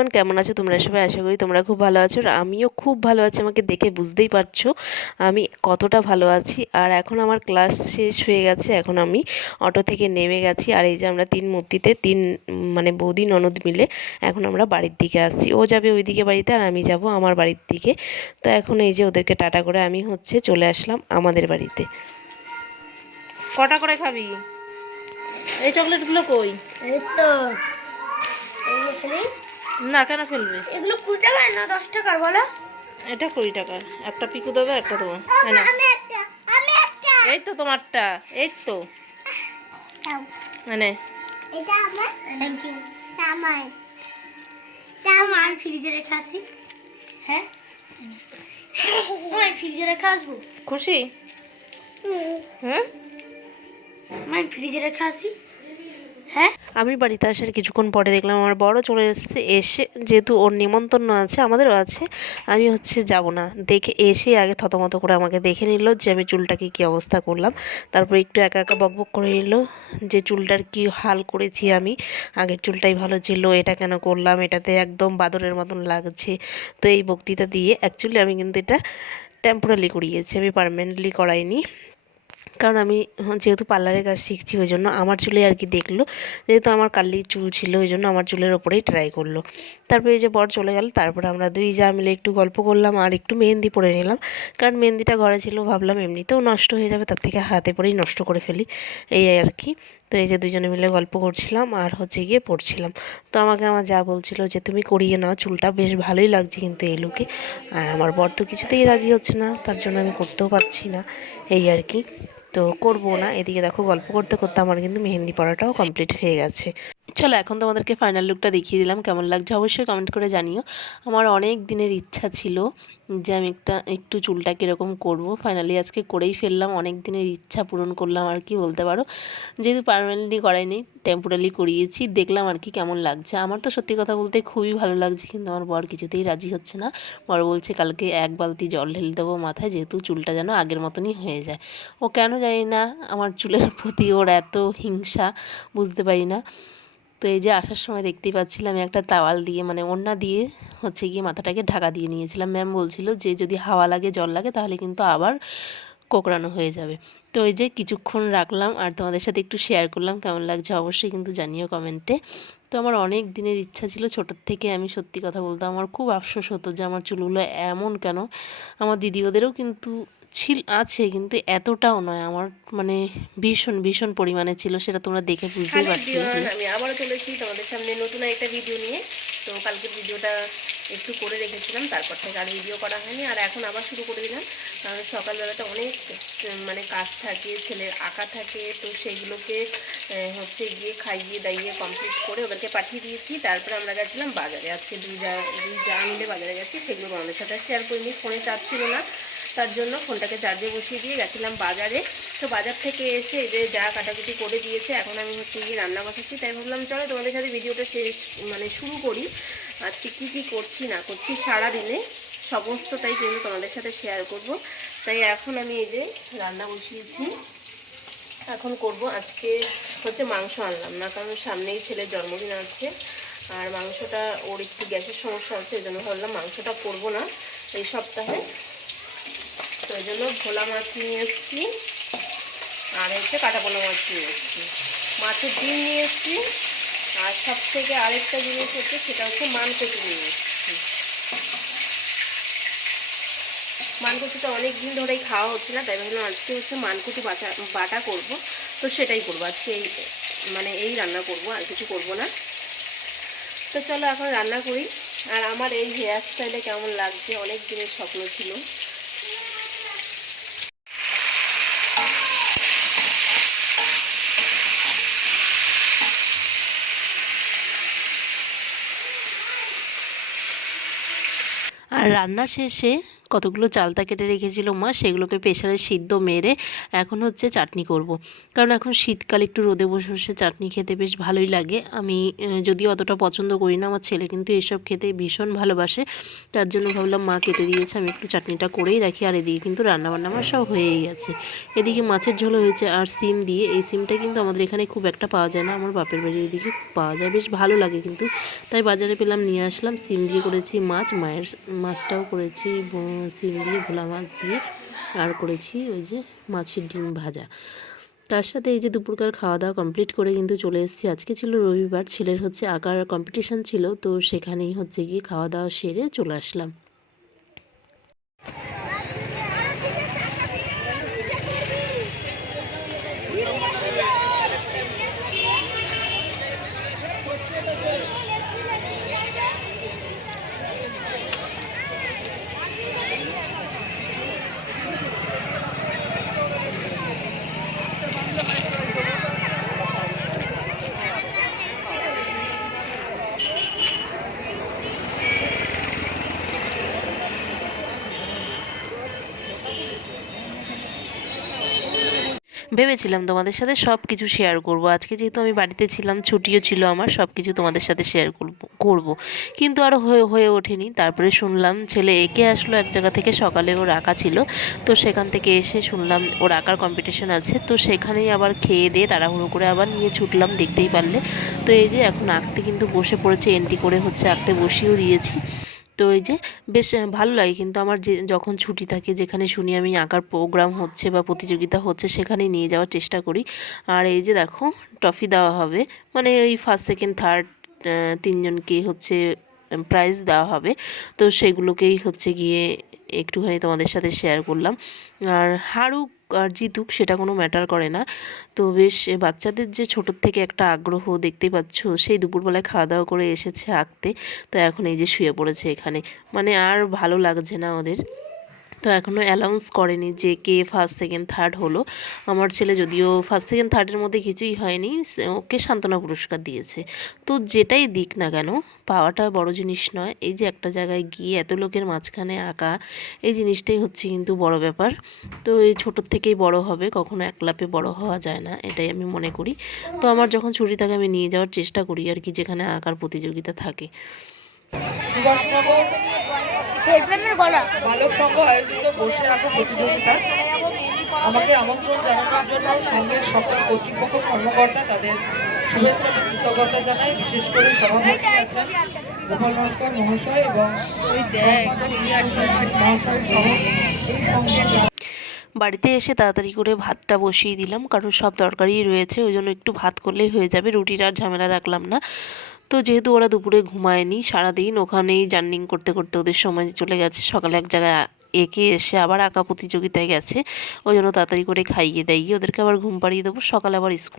Everyone, কেমন আছো তোমরা সবাই? আশা করি তোমরা খুব ভালো আছো। আর আমিও খুব ভালো আছি। আমাকে দেখে বুঝতেই পারছো আমি কতটা ভালো আছি। আর এখন আমার ক্লাস শেষ হয়ে গেছে, এখন আমি অটো থেকে নেমে গেছি। আর এই যে আমরা তিন মূর্তিতে মানে বৌদি ননদ মিলে এখন আমরা বাড়ির দিকে আসছি। ও যাবে ওইদিকে বাড়িতে আর আমি যাব আমার বাড়ির দিকে। তো এখন এই যে ওদেরকে টাটা করে আমি চলে আসলাম আমাদের বাড়িতে। কটা করে খাবি? এই চকলেটগুলো কই? এই তো এগুলো ফেলি না, কেন ফেলবে? এগুলো 20 টাকা না 10 টাকার বলো? এটা 20 টাকার। একটা পিকু দেবে, একটা তোমার। হ্যাঁ না, আমি একটা এই তো তোমারটা, এই তো দাও। মানে এটা আমার, থ্যাংক ইউ। আমার আমি ফ্রিজে রেখে আসি। হ্যাঁ আমি ফ্রিজে রেখে আসবো। খুশি? হুম, আমি ফ্রিজে রেখে আসি। হ্যাঁ আমি বাড়িতে আসার কিছুক্ষণ পরে দেখলাম আমার বড় চলে এসেছে। এসে যেহেতু ওর নিমন্ত্রণ আছে, আমাদেরও আছে, আমি যাব না, দেখে এসেই আগে থতমত করে আমাকে দেখে নিল যে আমি চুলটাকে কী অবস্থা করলাম। তারপর একটু একা একা বকবক করে নিল যে চুলটার কি হাল করেছি আমি, আগের চুলটাই ভালো ছিল, এটা কেন করলাম, এটাতে একদম বাদরের মতন লাগছে। তো এই বক্তৃতা দিয়ে অ্যাকচুয়ালি আমি কিন্তু এটা টেম্পোরারি করিয়েছি, আমি পার্মানেন্টলি করাইনি। কারণ আমি যেহেতু পার্লারের কাজ শিখছি, ওই জন্য আমার চুলে আর কি দেখলো, যেহেতু আমার কার্লি চুল ছিল ওই জন্য আমার চুলের ওপরেই ট্রাই করলো। তারপরে এই যে বর চলে গেল, তারপরে আমরা দুই যা মিলে একটু গল্প করলাম আর একটু মেহেন্দি পরে নিলাম। কারণ মেহেন্দিটা ঘরে ছিল, ভাবলাম এমনিতেও নষ্ট হয়ে যাবে, তার থেকে হাতে পরেই নষ্ট করে ফেলি, এই আর কি। তো এই যে দুজনে মিলে গল্প করছিলাম আর গিয়ে পড়ছিলাম। তো আমাকে আমার যা বলছিল যে তুমি করিয়ে নাও, চুলটা বেশ ভালোই লাগছে কিন্তু এই লুকে। আর আমার বর তো কিছুতেই রাজি হচ্ছে না, তার জন্য আমি করতেও পারছি না, এই আর কি। তো করবো না। এদিকে দেখো গল্প করতে করতে আমার কিন্তু মেহেন্দি পড়াটাও কমপ্লিট হয়ে গেছে। চলো এখন তোমাদেরকে ফাইনাল লুকটা দেখিয়ে দিলাম, কেমন লাগছে অবশ্যই কমেন্ট করে জানিও। আমার অনেক দিনের ইচ্ছা ছিল যে আমি একটু চুলটা কীরকম করব, ফাইনালি আজকে করেই ফেললাম। অনেক দিনের ইচ্ছা পূরণ করলাম আর কি বলতে পারো। যেহেতু পার্মানেন্টলি করাইনি, টেম্পোরারি করিয়েছি, দেখলাম আর কি কেমন লাগছে। আমার তো সত্যি কথা বলতে খুবই ভালো লাগছে, কিন্তু আমার বর কিছুতেই রাজি হচ্ছে না। বর বলছে কালকে 1 বালতি জল ঢেলে দেবো মাথায়, যেহেতু চুলটা যেন আগের মতনই হয়ে যায়। ও কেন জানি না আমার চুলের প্রতি ওর এত হিংসা, বুঝতে পারি না। তো এই যে আসার সময় দেখতেই পাচ্ছিলাম আমি একটা তাওয়াল দিয়ে মানে ওড়না দিয়ে গিয়ে মাথাটাকে ঢাকা দিয়ে নিয়েছিলাম। ম্যাম বলছিল যে যদি হাওয়া লাগে জল লাগে তাহলে কিন্তু আবার কোঁকড়ানো হয়ে যাবে। তো এই যে কিছুক্ষণ রাখলাম আর তোমাদের সাথে একটু শেয়ার করলাম, কেমন লাগছে অবশ্যই কিন্তু জানিও কমেন্টে। তো আমার অনেক দিনের ইচ্ছা ছিল, ছোটোর থেকে আমি সত্যি কথা বলতে আমার খুব আফসোস হতো যে আমার চুলগুলো এমন কেন। আমার দিদি ওদেরও কিন্তু আছে, কিন্তু এতটাও নয়, আমার মানে ভীষণ ভীষণ পরিমাণে ছিল, সেটা তোমরা দেখে বুঝতেই পারছো। আমি আবারও চলেছি তোমাদের সামনে নতুন একটা ভিডিও নিয়ে। তো কালকের ভিডিওটা একটু করে রেখেছিলাম, তারপর থেকে আর ভিডিও করা হয়নি, আর এখন আবার শুরু করে দিলাম। কারণ সকালবেলাটা অনেক মানে কাজ থাকে, ছেলের আঁকা থাকে, তো সেইগুলোকে গিয়ে খাইয়ে দাইয়ে কমপ্লিট করে ওদেরকে পাঠিয়ে দিয়েছি। তারপরে আমরা গেছিলাম বাজারে, আজকে দুই যা মিলে বাজারে গেছি, সেগুলো আমাদের সাথে শেয়ার করিনি, ফোনে চার্জ ছিল না, তার জন্য ফোনটাকে চার্জে বসিয়ে দিয়ে গেছিলাম বাজারে। তো বাজার থেকে এসে এই যে যা কাটাকুটি করে দিয়েছে, এখন আমি গিয়ে রান্না বসাচ্ছি। তাই ভাবলাম চলো তোমাদের সাথে ভিডিওটা শুরু করি। আজকে কি কি করছি না করছি সারাদিনে সমস্তটাই কিন্তু তোমাদের সাথে শেয়ার করব। তাই এখন আমি এই যে রান্না বসিয়েছি, এখন করব। আজকে মাংস আনলাম না, কারণ সামনেই ছেলের জন্মদিন আছে, আর মাংসটা ওর একটু গ্যাসের সমস্যা আছে, এই জন্য ভাবলাম মাংসটা করবো না এই সপ্তাহে। তো এই জন্য ভোলা মাছ নিয়ে এসেছি আর কাঁটাপোনা মাছ নিয়ে এসেছি, মাছের ডিম নিয়ে এসেছি, আর সব থেকে আরেকটা জিনিস সেটা মানকচু নিয়ে এসেছি। মানকচুটা অনেক দিন ধরেই খাওয়া হচ্ছে না, তাই ভাবলাম আজকে মানকচু বাটা করব। তো সেটাই করবো আজকে, এই রান্না করব, আর কিছু করব না। তো চলো এখন রান্না করি। আর আমার এই হেয়ার স্টাইলে কেমন লাগছে, অনেক দিনের স্বপ্ন ছিল। আর রান্না শেষে কতগুলো চালতা কেটে রেখেছিল মা, সেগুলোকে প্রেসারে সিদ্ধ মেরে এখন হচ্ছে চাটনি করব। কারণ এখন শীতকাল, একটু রোদে বসে বসে চাটনি খেতে বেশ ভালোই লাগে। আমি যদিও অতটা পছন্দ করি না, আমার ছেলে কিন্তু এসব খেতে ভীষণ ভালোবাসে। তার জন্য ভাবলাম মা কেটে দিয়েছে, আমি একটু চাটনিটা করেই রাখি। আর এদিকে কিন্তু রান্নাবান্না আমার সব হয়েই গেছে। এদিকে মাছের ঝোল হয়েছে আর সিম দিয়ে। এই সিমটা কিন্তু আমাদের এখানে খুব একটা পাওয়া যায় না, আমার বাপের বাড়ির এদিকে পাওয়া যায়, বেশ ভালো লাগে কিন্তু। তাই বাজারে পেলাম, নিয়ে আসলাম। সিম দিয়ে করেছি মাছ, মায়ের মাছটাও করেছি সিম দিয়ে, ভোলা মাছ দিয়ে। আর করেছি ওই যে মাছের ডিম ভাজা। তার সাথে এই যে দুপুরকার খাওয়া দাওয়া কমপ্লিট করে কিন্তু চলে এসেছি। আজকে ছিল রবিবার, ছেলের হচ্ছে আঁকার কম্পিটিশন ছিল, তো সেখানেই হচ্ছে গিয়ে খাওয়া দাওয়া সেরে চলে আসলাম। ভেবেছিলাম তোমাদের সাথে সব কিছু শেয়ার করব। আজকে যেহেতু আমি বাড়িতে ছিলাম, ছুটিও ছিল আমার, সব কিছু তোমাদের সাথে শেয়ার করব। কিন্তু আরও হয়ে হয়ে ওঠেনি। তারপরে শুনলাম ছেলে এঁকে আসলো এক জায়গা থেকে, সকালে ওর আঁকা ছিল, তো সেখান থেকে এসে শুনলাম ওর আঁকার কম্পিটিশন আছে, তো সেখানেই আবার খেয়ে দিয়ে তাড়াহুড়ো করে আবার নিয়ে ছুটলাম, দেখতেই পারলে। তো এই যে এখন আঁকতে কিন্তু বসে পড়েছে, এন্ট্রি করে হচ্ছে আঁকতে বসিয়েও দিয়েছি। তো এই যে বেশ ভালো লাগে কিন্তু আমার, যে যখন ছুটি থাকে, যেখানে শুনি আমি আঁকার প্রোগ্রাম হচ্ছে বা প্রতিযোগিতা হচ্ছে, সেখানেই নিয়ে যাওয়ার চেষ্টা করি। আর এই যে দেখো, ট্রফি দেওয়া হবে, মানে ওই ফার্স্ট সেকেন্ড থার্ড তিনজনকে হচ্ছে প্রাইজ দেওয়া হবে। তো সেগুলোকেই হচ্ছে গিয়ে একটুখানি তোমাদের সাথে শেয়ার করলাম। আর হারুক আর জিতুক সেটা কোনো ম্যাটার করে না। তো বেশ বাচ্চাদের যে ছোটোর থেকে একটা আগ্রহ, দেখতেই পাচ্ছ, সেই দুপুরবেলায় খাওয়া দাওয়া করে এসেছে আঁকতে, তো এখন এই যে শুয়ে পড়েছে এখানে। মানে আর ভালো লাগছে না ওদের। তো এখনও অ্যানাউন্স করেনি যে কে ফার্স্ট সেকেন্ড থার্ড হলো। আমার ছেলে যদিও ফার্স্ট সেকেন্ড থার্ডের মধ্যে কিছুই হয়নি, ওকে সান্ত্বনা পুরস্কার দিয়েছে। তো যেটাই দিক না কেন, পাওয়াটা বড় জিনিস নয়। এই যে একটা জায়গায় গিয়ে এত লোকের মাঝখানে আঁকা, এই জিনিসটাই হচ্ছে কিন্তু বড় ব্যাপার। তো এই ছোটোর থেকেই বড় হবে, কখনো একলাপে বড় হওয়া যায় না, এটাই আমি মনে করি। তো আমার যখন ছুটি থাকে আমি নিয়ে যাওয়ার চেষ্টা করি আর কি, যেখানে আঁকার প্রতিযোগিতা থাকে। বালক সংঘ আয়োজিত বসে আঁকা প্রতিযোগিতা আমাকে আমন্ত্রণ জানানোর জন্য সংঘের সকল কর্তৃপক্ষ কর্মকর্তা তাদের শুভেচ্ছা এবং কৃতজ্ঞতা জানাই। বিশেষ করে সভাপতি আছেন গোপাল ভাস্কর মহাশয় এবং মহাশয় সহ এই সংঘের। বাড়িতে এসে তাড়াতাড়ি করে ভাতটা বসিয়ে দিলাম, কারণ সব তরকারিই রয়েছে, ওই জন্য একটু ভাত করলেই হয়ে যাবে, রুটির আর ঝামেলা রাখলাম না। তো যেহেতু ওরা দুপুরে ঘুমায়নি, সারাদিন ওখানেই জার্নিং করতে করতে ওদের সময় চলে গেছে। সকালে এক জায়গায় এঁকে এসে আবার আঁকা প্রতিযোগিতায় গেছে, ওই জন্য তাড়াতাড়ি করে খাইয়ে দাইয়ে ওদেরকে আবার ঘুম পাড়িয়ে দেবো, সকালে আবার স্কুল।